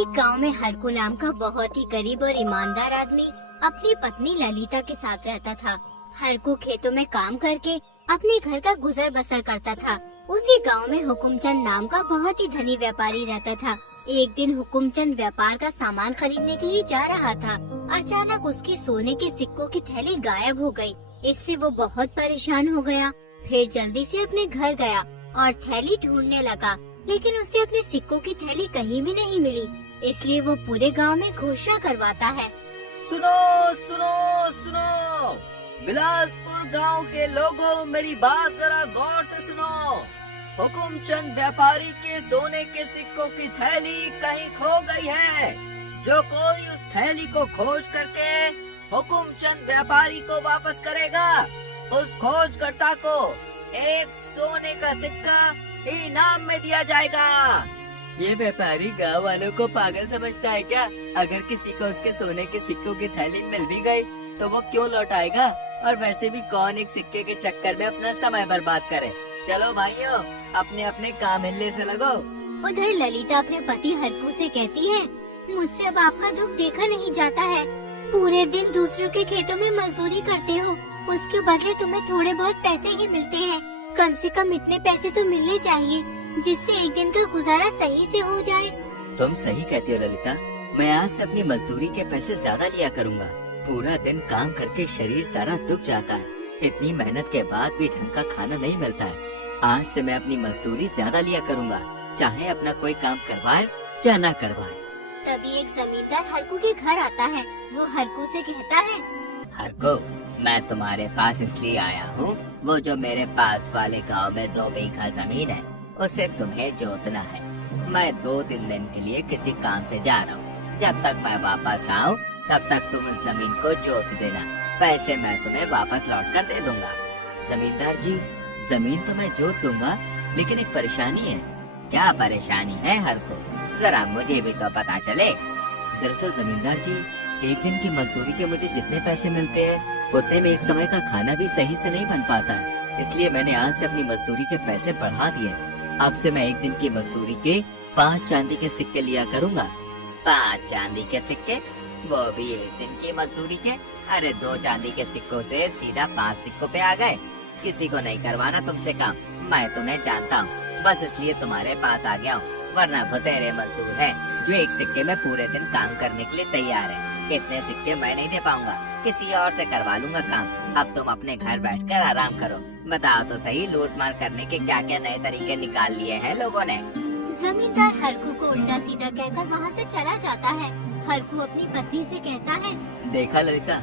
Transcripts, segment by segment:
एक गांव में हरकू नाम का बहुत ही गरीब और ईमानदार आदमी अपनी पत्नी ललिता के साथ रहता था। हरकू खेतों में काम करके अपने घर का गुजर बसर करता था। उसी गांव में हुकुमचंद नाम का बहुत ही धनी व्यापारी रहता था। एक दिन हुकुमचंद व्यापार का सामान खरीदने के लिए जा रहा था। अचानक उसकी सोने के सिक्कों की थैली गायब हो गई। इससे वो बहुत परेशान हो गया। फिर जल्दी से अपने घर गया और थैली ढूंढने लगा, लेकिन उसे अपने सिक्कों की थैली कहीं भी नहीं मिली। इसलिए वो पूरे गांव में घोषणा करवाता है, सुनो सुनो सुनो, बिलासपुर गांव के लोगों, मेरी बात जरा गौर से सुनो। हुकुमचंद व्यापारी के सोने के सिक्कों की थैली कहीं खो गई है। जो कोई उस थैली को खोज करके हुकुमचंद व्यापारी को वापस करेगा, उस खोजकर्ता को एक सोने का सिक्का इनाम में दिया जाएगा। ये व्यापारी गांव वालों को पागल समझता है क्या? अगर किसी को उसके सोने के सिक्कों की थैली मिल भी गई तो वो क्यों लौटाएगा? और वैसे भी कौन एक सिक्के के चक्कर में अपना समय बर्बाद करे। चलो भाइयों, अपने अपने काम हिलने से लगो। उधर ललिता अपने पति हरकू से कहती है, मुझसे अब आपका दुख देखा नहीं जाता है। पूरे दिन दूसरों के खेतों में मजदूरी करते हो, उसके बदले तुम्हें थोड़े बहुत पैसे ही मिलते हैं। कम से कम इतने पैसे तो मिलने चाहिए जिससे एक दिन का गुजारा सही से हो जाए। तुम सही कहती हो ललिता, मैं आज से अपनी मजदूरी के पैसे ज्यादा लिया करूँगा। पूरा दिन काम करके शरीर सारा दुख जाता है। इतनी मेहनत के बाद भी ढंग का खाना नहीं मिलता है। आज से मैं अपनी मजदूरी ज्यादा लिया करूँगा, चाहे अपना कोई काम करवाए या न करवाए। तभी एक जमींदार हरकू के घर आता है। वो हरकू से कहता है, हरकू, मैं तुम्हारे पास इसलिए आया हूँ, वो जो मेरे पास वाले गांव में 2 बीघा जमीन है, उसे तुम्हें जोतना है। मैं 2-3 दिन के लिए किसी काम से जा रहा हूँ। जब तक मैं वापस आऊँ तब तक तुम उस जमीन को जोत देना। पैसे मैं तुम्हें वापस लौट कर दे दूंगा। जमींदार जी, जमीन तो मैं जोत दूंगा, लेकिन एक परेशानी है। क्या परेशानी है हरकू? जरा मुझे भी तो पता चले। दरअसल जमींदार जी, एक दिन की मजदूरी के मुझे जितने पैसे मिलते हैं उतने में एक समय का खाना भी सही से नहीं बन पाता है। इसलिए मैंने आज से अपनी मजदूरी के पैसे बढ़ा दिए। अब से मैं एक दिन की मजदूरी के 5 चांदी के सिक्के लिया करूँगा। 5 चांदी के सिक्के? वो भी एक दिन की मजदूरी के? अरे 2 चांदी के सिक्कों से सीधा 5 सिक्कों पे आ गए। किसी को नहीं करवाना तुमसे काम। मैं तुम्हें जानता हूँ, बस इसलिए तुम्हारे पास आ गया हूँ। वरना बतेरे मजदूर है जो एक सिक्के में पूरे दिन काम करने के लिए तैयार है। इतने सिक्के मैं नहीं दे पाऊंगा, किसी और से करवा लूंगा काम। अब तुम अपने घर बैठकर आराम करो। बताओ तो सही, लूट मार करने के क्या क्या नए तरीके निकाल लिए हैं लोगों ने। जमींदार हरकू को उल्टा सीधा कहकर वहाँ से चला जाता है। हरकू अपनी पत्नी से कहता है, देखा ललिता,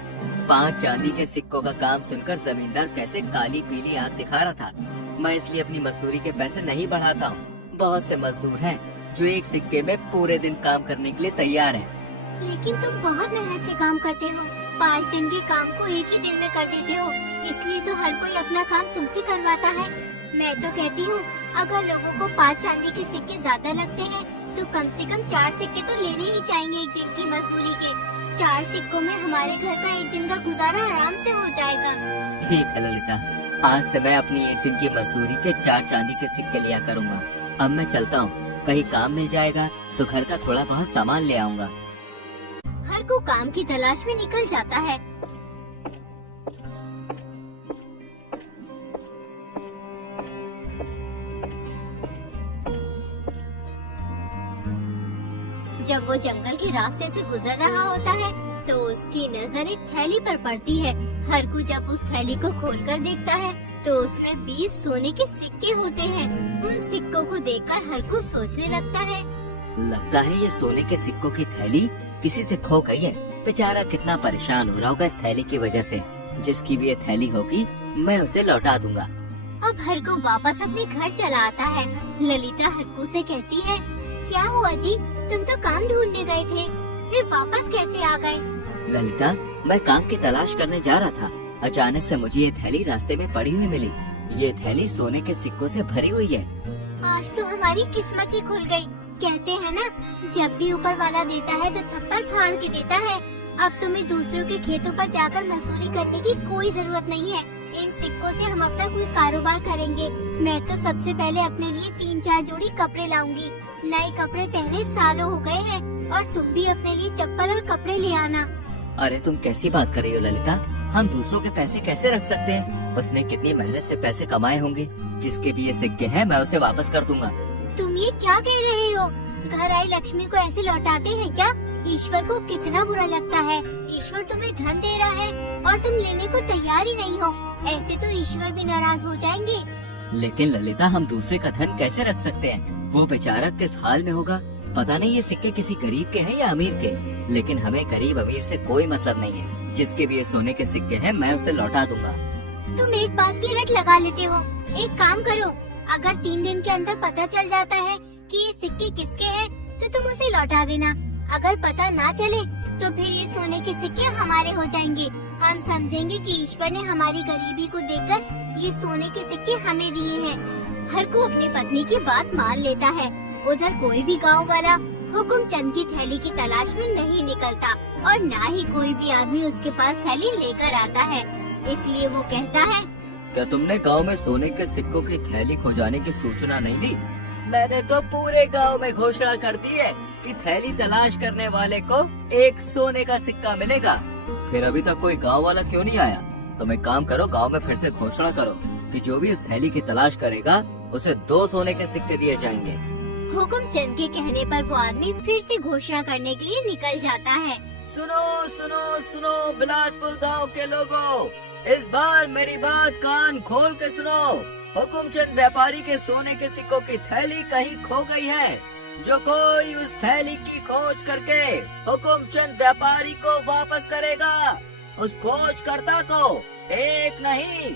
5 चांदी के सिक्कों का काम सुनकर जमींदार कैसे काली पीली आंख दिखा रहा था। मैं इसलिए अपनी मजदूरी के पैसे नहीं बढ़ाता हूँ। बहुत से मजदूर हैं जो एक सिक्के में पूरे दिन काम करने के लिए तैयार हैं। लेकिन तुम बहुत मेहनत से काम करते हो। 5 दिन के काम को एक ही दिन में कर देते हो, इसलिए तो हर कोई अपना काम तुमसे करवाता है। मैं तो कहती हूँ, अगर लोगों को 5 चांदी के सिक्के ज्यादा लगते हैं तो कम से कम 4 सिक्के तो लेने ही चाहिए एक दिन की मजदूरी के। 4 सिक्कों में हमारे घर का एक दिन का गुजारा आराम से हो जाएगा। ठीक है ललिता, आज से मैं अपनी एक दिन की मजदूरी के 4 चांदी के सिक्के लिया करूँगा। अब मैं चलता हूँ, कहीं काम मिल जाएगा तो घर का थोड़ा बहुत सामान ले आऊँगा। हरकू काम की तलाश में निकल जाता है। जब वो जंगल के रास्ते से गुजर रहा होता है तो उसकी नजर एक थैली पर पड़ती है। हरकू जब उस थैली को खोलकर देखता है तो उसमें 20 सोने के सिक्के होते हैं। उन सिक्कों को देखकर हरकू सोचने लगता है ये सोने के सिक्कों की थैली किसी से खो गई है। बेचारा कितना परेशान हो रहा होगा इस थैली की वजह से। जिसकी भी ये थैली होगी मैं उसे लौटा दूंगा। अब हरकू वापस अपने घर चला आता है। ललिता हरकू से कहती है, क्या हुआ जी, तुम तो काम ढूंढने गए थे, फिर वापस कैसे आ गए? ललिता, मैं काम की तलाश करने जा रहा था। अचानक से मुझे ये थैली रास्ते में पड़ी हुई मिली। ये थैली सोने के सिक्कों से भरी हुई है। आज तो हमारी किस्मत ही खुल गई। कहते हैं ना, जब भी ऊपर वाला देता है तो छप्पर फाड़ के देता है। अब तुम्हें दूसरों के खेतों पर जाकर मजदूरी करने की कोई जरूरत नहीं है। इन सिक्कों से हम अपना कोई कारोबार करेंगे। मैं तो सबसे पहले अपने लिए 3-4 जोड़ी कपड़े लाऊंगी। नए कपड़े पहने सालों हो गए हैं और तुम भी अपने लिए चप्पल और कपड़े ले आना। अरे तुम कैसी बात कर रही हो ललिता, हम दूसरों के पैसे कैसे रख सकते हैं? उसने कितनी मेहनत से पैसे कमाए होंगे। जिसके भी ये सिक्के हैं मैं उसे वापस कर दूंगा। तुम ये क्या कह रहे हो? घर आई लक्ष्मी को ऐसे लौटाते हैं क्या? ईश्वर को कितना बुरा लगता है। ईश्वर तुम्हें धन दे रहा है और तुम लेने को तैयार ही नहीं हो। ऐसे तो ईश्वर भी नाराज हो जाएंगे। लेकिन ललिता, हम दूसरे का धन कैसे रख सकते हैं? वो बेचारा किस हाल में होगा पता नहीं। ये सिक्के किसी गरीब के हैं या अमीर के, लेकिन हमें गरीब अमीर से कोई मतलब नहीं है। जिसके भी ये सोने के सिक्के हैं मैं उसे लौटा दूंगा। तुम एक बात की रट लगा लेते हो। एक काम करो, अगर 3 दिन के अंदर पता चल जाता है कि ये सिक्के किसके हैं, तो तुम उसे लौटा देना। अगर पता ना चले तो फिर ये सोने के सिक्के हमारे हो जाएंगे। हम समझेंगे कि ईश्वर ने हमारी गरीबी को देखकर ये सोने के सिक्के हमें दिए हैं। हर को अपनी पत्नी की बात मान लेता है। उधर कोई भी गांव वाला हुकुमचंद की थैली की तलाश में नहीं निकलता और ना ही कोई भी आदमी उसके पास थैली लेकर आता है। इसलिए वो कहता है, क्या तुमने गांव में सोने के सिक्कों की थैली खो जाने की सूचना नहीं दी? मैंने तो पूरे गांव में घोषणा कर दी है कि थैली तलाश करने वाले को 1 सोने का सिक्का मिलेगा। फिर अभी तक कोई गांव वाला क्यों नहीं आया? तुम एक काम करो, गांव में फिर से घोषणा करो कि जो भी इस थैली की तलाश करेगा उसे 2 सोने के सिक्के दिए जाएंगे। हुकुमचंद के कहने पर वो आदमी फिर से घोषणा करने के लिए निकल जाता है। सुनो सुनो सुनो बिलासपुर गांव के लोगों, इस बार मेरी बात कान खोल के सुनो। हुकुमचंद व्यापारी के सोने के सिक्कों की थैली कहीं खो गई है। जो कोई उस थैली की खोज करके हुकुमचंद व्यापारी को वापस करेगा, उस खोजकर्ता को 1 नहीं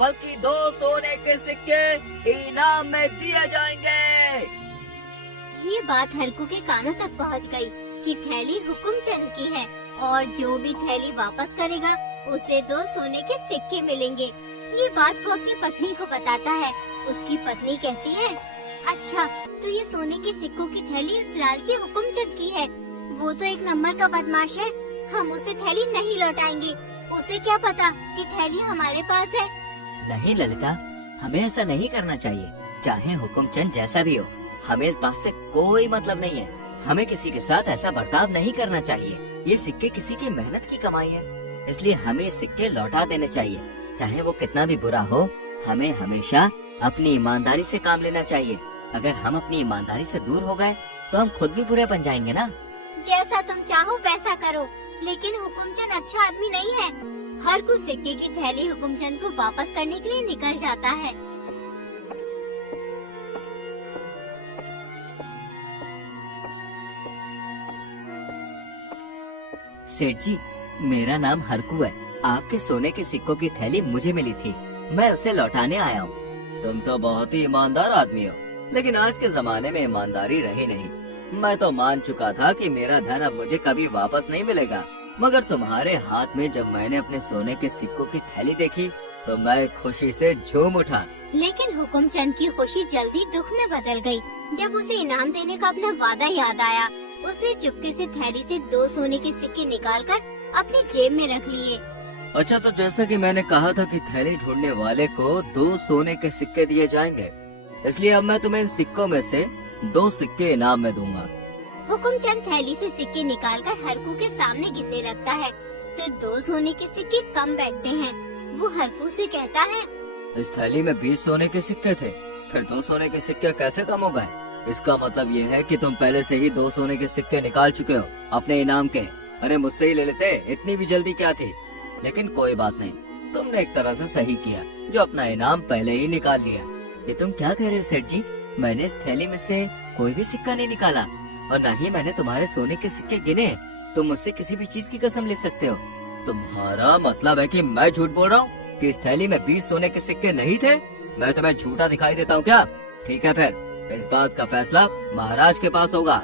बल्कि 2 सोने के सिक्के इनाम में दिए जाएंगे। ये बात हरकू के कानों तक पहुंच गई कि थैली हुकुमचंद की है और जो भी थैली वापस करेगा उसे 2 सोने के सिक्के मिलेंगे। ये बात वो अपनी पत्नी को बताता है। उसकी पत्नी कहती है, अच्छा तो ये सोने के सिक्कों की थैली इस लालची हुकुमचंद की है। वो तो एक नंबर का बदमाश है। हम उसे थैली नहीं लौटाएंगे। उसे क्या पता कि थैली हमारे पास है। नहीं ललिता, हमें ऐसा नहीं करना चाहिए। चाहे हुकुमचंद जैसा भी हो, हमें इस बात से कोई मतलब नहीं है। हमें किसी के साथ ऐसा बर्ताव नहीं करना चाहिए। ये सिक्के किसी की मेहनत की कमाई है, इसलिए हमें ये सिक्के लौटा देने चाहिए। चाहे वो कितना भी बुरा हो, हमें हमेशा अपनी ईमानदारी से काम लेना चाहिए। अगर हम अपनी ईमानदारी से दूर हो गए तो हम खुद भी बुरे बन जाएंगे ना। जैसा तुम चाहो वैसा करो, लेकिन हुकुमचंद अच्छा आदमी नहीं है। हर कुछ सिक्के की थैली हुकुमचंद को वापस करने के लिए निकल जाता है। सेठ जी, मेरा नाम हरकू है। आपके सोने के सिक्कों की थैली मुझे मिली थी, मैं उसे लौटाने आया हूँ। तुम तो बहुत ही ईमानदार आदमी हो, लेकिन आज के जमाने में ईमानदारी रही नहीं। मैं तो मान चुका था कि मेरा धन अब मुझे कभी वापस नहीं मिलेगा, मगर तुम्हारे हाथ में जब मैंने अपने सोने के सिक्कों की थैली देखी तो मैं खुशी से झूम उठा। लेकिन हुकुमचंद की खुशी जल्दी दुख में बदल गई। जब उसे इनाम देने का अपना वादा याद आया, उसने चुपके से थैली से 2 सोने के सिक्के निकालकर अपनी जेब में रख लिए। अच्छा, तो जैसा कि मैंने कहा था कि थैली ढूंढने वाले को 2 सोने के सिक्के दिए जाएंगे, इसलिए अब मैं तुम्हें इन सिक्कों में से 2 सिक्के इनाम में दूंगा। हुकुमचंद थैली से सिक्के निकालकर हरकू के सामने गिनने लगता है तो 2 सोने के सिक्के कम बैठते हैं। वो हरकू से कहता है, इस थैली में 20 सोने के सिक्के थे, फिर 2 सोने के सिक्के कैसे कम हो गए? इसका मतलब ये है कि तुम पहले से ही 2 सोने के सिक्के निकाल चुके हो अपने इनाम के। अरे मुझसे ही ले लेते, इतनी भी जल्दी क्या थी? लेकिन कोई बात नहीं, तुमने एक तरह से सही किया जो अपना इनाम पहले ही निकाल लिया। ये तुम क्या कह रहे हो सेठ जी? मैंने इस थैली में से कोई भी सिक्का नहीं निकाला और न ही मैंने तुम्हारे सोने के सिक्के गिने। तुम मुझसे किसी भी चीज की कसम ले सकते हो। तुम्हारा मतलब है कि मैं झूठ बोल रहा हूँ कि इस थैली में 20 सोने के सिक्के नहीं थे? मैं तुम्हें झूठा दिखाई देता हूँ क्या? ठीक है, फिर इस बात का फैसला महाराज के पास होगा।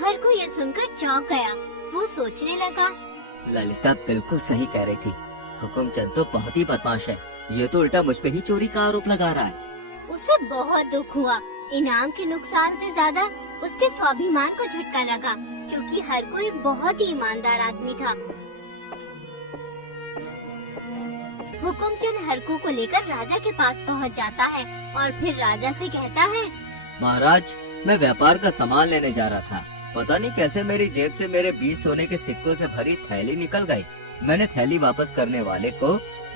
हरकू ये सुनकर चौंक गया। वो सोचने लगा, ललिता बिल्कुल सही कह रही थी। हुकुमचंद तो बहुत ही बदमाश है, ये तो उल्टा मुझ पे ही चोरी का आरोप लगा रहा है। उसे बहुत दुख हुआ। इनाम के नुकसान से ज्यादा उसके स्वाभिमान को झटका लगा, क्योंकि हरकू एक बहुत ही ईमानदार आदमी था। हुकुमचंद हरकू को लेकर राजा के पास पहुंच जाता है और फिर राजा से कहता है, महाराज, मैं व्यापार का सामान लेने जा रहा था। पता नहीं कैसे मेरी जेब से मेरे 20 सोने के सिक्कों से भरी थैली निकल गई। मैंने थैली वापस करने वाले को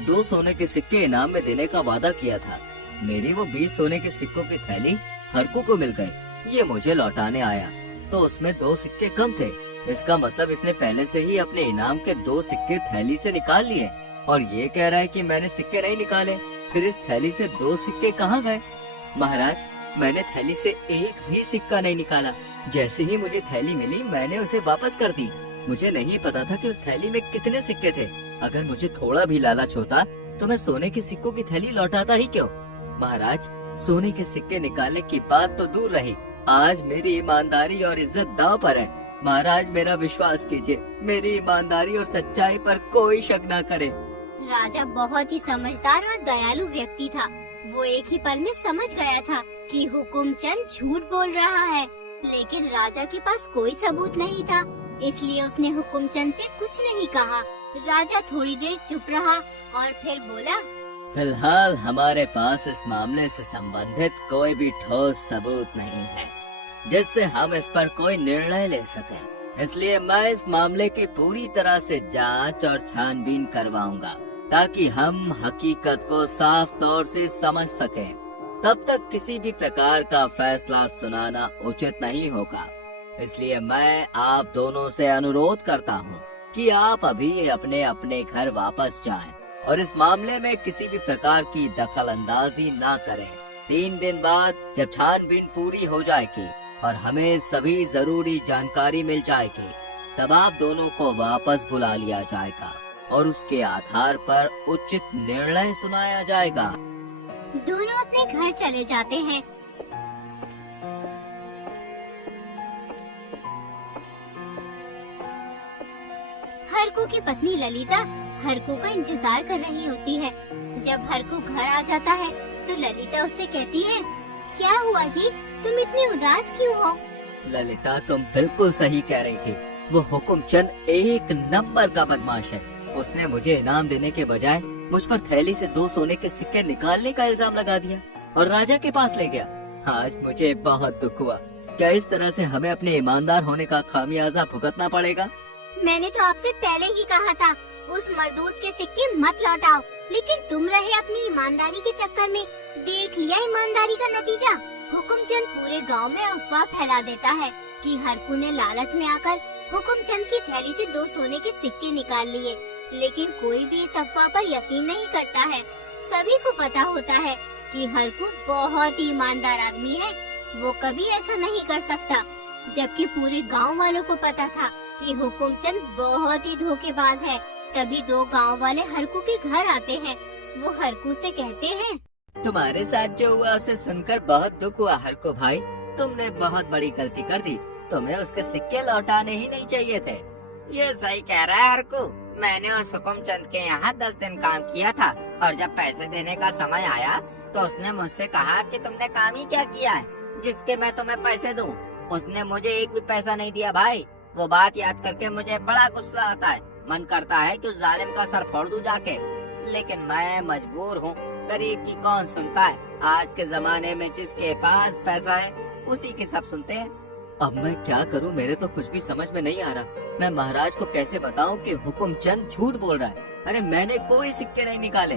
2 सोने के सिक्के इनाम में देने का वादा किया था। मेरी वो 20 सोने के सिक्कों की थैली हरकू को मिल गई। ये मुझे लौटाने आया तो उसमें 2 सिक्के कम थे। इसका मतलब इसने पहले से ही अपने इनाम के 2 सिक्के थैली से निकाल लिए और ये कह रहा है कि मैंने सिक्के नहीं निकाले। फिर इस थैली से 2 सिक्के कहाँ गए? महाराज, मैंने थैली से एक भी सिक्का नहीं निकाला। जैसे ही मुझे थैली मिली मैंने उसे वापस कर दी। मुझे नहीं पता था कि उस थैली में कितने सिक्के थे। अगर मुझे थोड़ा भी लालच होता तो मैं सोने के सिक्कों की थैली लौटाता ही क्यों? महाराज, सोने के सिक्के निकालने की बात तो दूर रही, आज मेरी ईमानदारी और इज्जत दांव पर है। महाराज, मेरा विश्वास कीजिए, मेरी ईमानदारी और सच्चाई पर कोई शक न करे। राजा बहुत ही समझदार और दयालु व्यक्ति था। वो एक ही पल में समझ गया था कि हुकुमचंद झूठ बोल रहा है, लेकिन राजा के पास कोई सबूत नहीं था, इसलिए उसने हुकुमचंद से कुछ नहीं कहा। राजा थोड़ी देर चुप रहा और फिर बोला, फिलहाल हमारे पास इस मामले से संबंधित कोई भी ठोस सबूत नहीं है जिससे हम इस पर कोई निर्णय ले सकें। इसलिए मैं इस मामले की पूरी तरह से जांच और छानबीन करवाऊंगा ताकि हम हकीकत को साफ तौर से समझ सकें। तब तक किसी भी प्रकार का फैसला सुनाना उचित नहीं होगा। इसलिए मैं आप दोनों से अनुरोध करता हूँ कि आप अभी अपने अपने घर वापस जाएं और इस मामले में किसी भी प्रकार की दखल अंदाजी न करें। 3 दिन बाद जब छानबीन पूरी हो जाएगी और हमें सभी जरूरी जानकारी मिल जाएगी, तब आप दोनों को वापस बुला लिया जाएगा और उसके आधार पर उचित निर्णय सुनाया जाएगा। दोनों अपने घर चले जाते हैं। हरकू की पत्नी ललिता हरकू का इंतजार कर रही होती है। जब हरकू घर आ जाता है तो ललिता उससे कहती है, क्या हुआ जी, तुम इतने उदास क्यों हो? ललिता, तुम बिल्कुल सही कह रही थी। वो हुकुमचंद एक नंबर का बदमाश है। उसने मुझे इनाम देने के बजाय मुझ पर थैली से 2 सोने के सिक्के निकालने का इल्जाम लगा दिया और राजा के पास ले गया। आज मुझे बहुत दुख हुआ। क्या इस तरह से हमें अपने ईमानदार होने का खामियाजा भुगतना पड़ेगा? मैंने तो आपसे पहले ही कहा था उस मरदूत के सिक्के मत लौटाओ, लेकिन तुम रहे अपनी ईमानदारी के चक्कर में। देख लिया ईमानदारी का नतीजा। हुकुमचंद पूरे गांव में अफवाह फैला देता है कि हरकू ने लालच में आकर हुकुमचंद की थैली से 2 सोने के सिक्के निकाल लिए, लेकिन कोई भी इस अफवाह पर यकीन नहीं करता है। सभी को पता होता है कि हरकू बहुत ही ईमानदार आदमी है, वो कभी ऐसा नहीं कर सकता। जबकि पूरे गांव वालों को पता था कि हुकुमचंद बहुत ही धोखेबाज है। तभी 2 गांव वाले हरकू के घर आते हैं। वो हरकू से कहते हैं, तुम्हारे साथ जो हुआ उसे सुनकर बहुत दुख हुआ हरकू भाई। तुमने बहुत बड़ी गलती कर दी। तुम्हें उसके सिक्के लौटाने ही नहीं चाहिए थे। ये सही कह रहा है हरकू। मैंने उस हुकुमचंद के यहाँ 10 दिन काम किया था और जब पैसे देने का समय आया तो उसने मुझसे कहा कि तुमने काम ही क्या किया है जिसके मैं तुम्हें पैसे दूं। उसने मुझे एक भी पैसा नहीं दिया भाई। वो बात याद करके मुझे बड़ा गुस्सा आता है। मन करता है कि उस जालिम का सर फोड़ दूं जाके, लेकिन मैं मजबूर हूँ। गरीब की कौन सुनता है? आज के जमाने में जिसके पास पैसा है उसी की सब सुनते हैं। अब मैं क्या करूं? मेरे तो कुछ भी समझ में नहीं आ रहा। मैं महाराज को कैसे बताऊं कि हुकुमचंद झूठ बोल रहा है? अरे मैंने कोई सिक्के नहीं निकाले।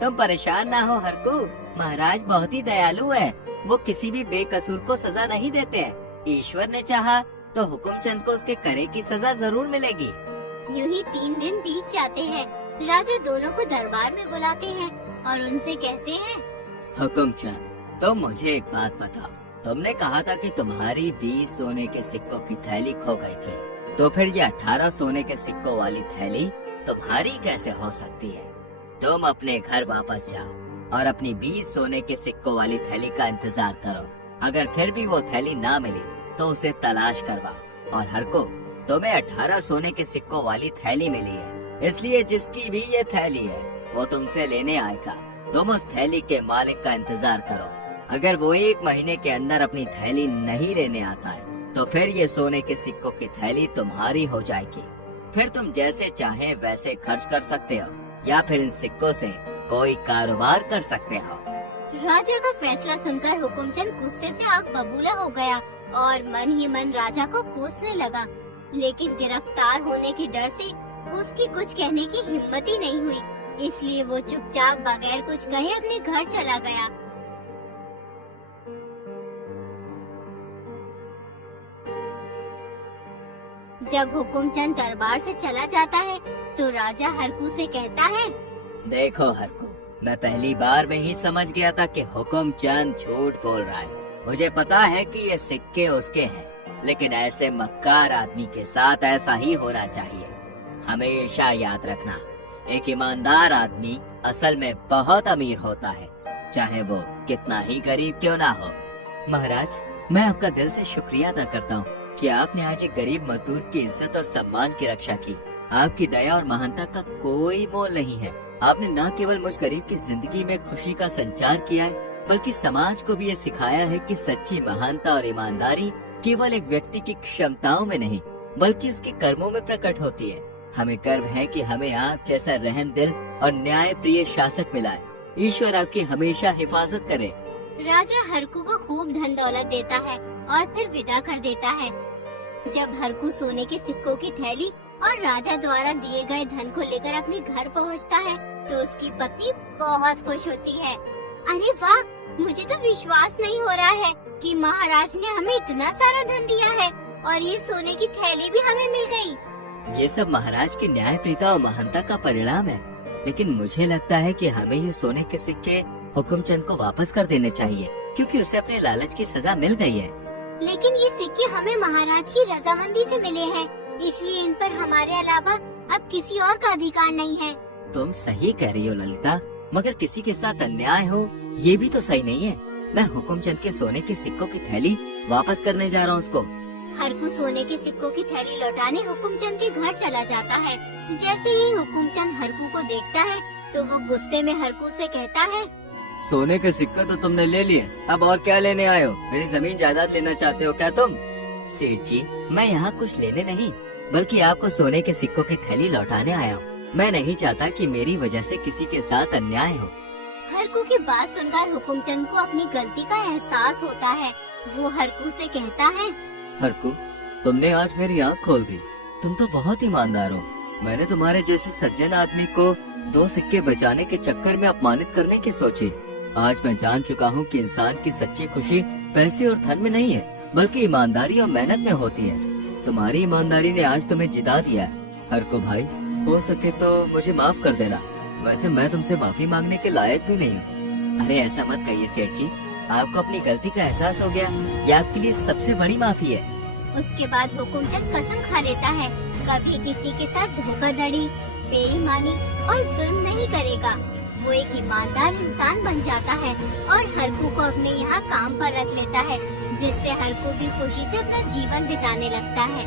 तुम परेशान ना हो हरकू, महाराज बहुत ही दयालु है। वो किसी भी बेकसूर को सजा नहीं देते हैं। ईश्वर ने चाहा तो हुकुमचंद को उसके करे की सजा जरूर मिलेगी। यूं ही 3 दिन बीत जाते हैं। राजा दोनों को दरबार में बुलाते हैं और उनसे कहते हैं, हुकुमचंद, तुम मुझे एक बात बताओ। तुमने कहा था कि तुम्हारी 20 सोने के सिक्कों की थैली खो गई थी, तो फिर ये 18 सोने के सिक्कों वाली थैली तुम्हारी कैसे हो सकती है? तुम अपने घर वापस जाओ और अपनी 20 सोने के सिक्कों वाली थैली का इंतजार करो। अगर फिर भी वो थैली ना मिली तो उसे तलाश करवाओ। और हरको, तुम्हें 18 सोने के सिक्कों वाली थैली मिली है, इसलिए जिसकी भी ये थैली है वो तुमसे लेने आएगा। तुम उस थैली के मालिक का इंतजार करो। अगर वो 1 महीने के अंदर अपनी थैली नहीं लेने आता है तो फिर ये सोने के सिक्कों की थैली तुम्हारी हो जाएगी। फिर तुम जैसे चाहे वैसे खर्च कर सकते हो या फिर इन सिक्कों से कोई कारोबार कर सकते हो। राजा का फैसला सुनकर हुकुमचंद गुस्से से आग बबूला हो गया और मन ही मन राजा को कोसने लगा, लेकिन गिरफ्तार होने के डर से उसकी कुछ कहने की हिम्मत ही नहीं हुई, इसलिए वो चुपचाप बगैर कुछ कहे अपने घर चला गया। जब हुकुमचंद दरबार से चला जाता है तो राजा हरकू से कहता है, देखो हरकू, मैं पहली बार में ही समझ गया था कि हुकुमचंद झूठ बोल रहा है। मुझे पता है कि ये सिक्के उसके हैं, लेकिन ऐसे मक्कार आदमी के साथ ऐसा ही होना चाहिए। हमेशा याद रखना, एक ईमानदार आदमी असल में बहुत अमीर होता है, चाहे वो कितना ही गरीब क्यों ना हो। महाराज, मैं आपका दिल से शुक्रिया अदा करता हूँ कि आपने आज एक गरीब मजदूर की इज्जत और सम्मान की रक्षा की। आपकी दया और महानता का कोई मोल नहीं है। आपने न केवल मुझ गरीब की जिंदगी में खुशी का संचार किया है, बल्कि समाज को भी ये सिखाया है कि सच्ची महानता और ईमानदारी केवल एक व्यक्ति की क्षमताओं में नहीं, बल्कि उसके कर्मों में प्रकट होती है। हमें गर्व है कि हमें आप जैसा रहमदिल और न्याय प्रिय शासक मिला है। ईश्वर आपकी हमेशा हिफाजत करे। राजा हरकू को खूब धन दौलत देता है और फिर विदा कर देता है। जब हरकू सोने के सिक्कों की थैली और राजा द्वारा दिए गए धन को लेकर अपने घर पहुंचता है तो उसकी पत्नी बहुत खुश होती है। अरे वाह, मुझे तो विश्वास नहीं हो रहा है कि महाराज ने हमें इतना सारा धन दिया है और ये सोने की थैली भी हमें मिल गई। ये सब महाराज की न्यायप्रियता और महानता का परिणाम है, लेकिन मुझे लगता है कि हमें ये सोने के सिक्के हुकुमचंद को वापस कर देने चाहिए, क्योंकि उसे अपने लालच की सजा मिल गई है। लेकिन ये सिक्के हमें महाराज की रजामंदी से मिले हैं, इसलिए इन पर हमारे अलावा अब किसी और का अधिकार नहीं है। तुम सही कह रही हो ललिता, मगर किसी के साथ अन्याय हो ये भी तो सही नहीं है। मैं हुकुमचंद के सोने के सिक्कों की थैली वापस करने जा रहा हूँ उसको। हरकू सोने के सिक्कों की थैली लौटाने हुकुमचंद के घर चला जाता है। जैसे ही हुकुमचंद हरकू को देखता है तो वो गुस्से में हरकू से कहता है, सोने के सिक्के तो तुमने ले लिए, अब और क्या लेने आए हो? मेरी जमीन जायदाद लेना चाहते हो क्या तुम? सेठ जी, मैं यहाँ कुछ लेने नहीं, बल्कि आपको सोने के सिक्कों की थैली लौटाने आया हूँ। मैं नहीं चाहता कि मेरी वजह से किसी के साथ अन्याय हो। हरकू की बात सुनकर हुकुमचंद को अपनी गलती का एहसास होता है। वो हरकू से कहता है, हरकू, तुमने आज मेरी आँख खोल दी। तुम तो बहुत ईमानदार हो। मैंने तुम्हारे जैसे सज्जन आदमी को 2 सिक्के बचाने के चक्कर में अपमानित करने की सोची। आज मैं जान चुका हूँ कि इंसान की सच्ची खुशी पैसे और धन में नहीं है, बल्कि ईमानदारी और मेहनत में होती है। तुम्हारी ईमानदारी ने आज तुम्हें जिता दिया है। हरकू भाई, हो सके तो मुझे माफ कर देना। वैसे मैं तुमसे माफी मांगने के लायक भी नहीं हूँ। अरे ऐसा मत कहिए सेठ जी, आपको अपनी गलती का एहसास हो गया, ये आपके लिए सबसे बड़ी माफी है। उसके बाद हुकुमचंद कसम खा लेता है कभी किसी के साथ धोखाधड़ी, बेईमानी और जुल्म नहीं करेगा। वो एक ईमानदार इंसान बन जाता है और हरकू को अपने यहाँ काम पर रख लेता है, जिससे हरकू भी खुशी से अपना जीवन बिताने लगता है।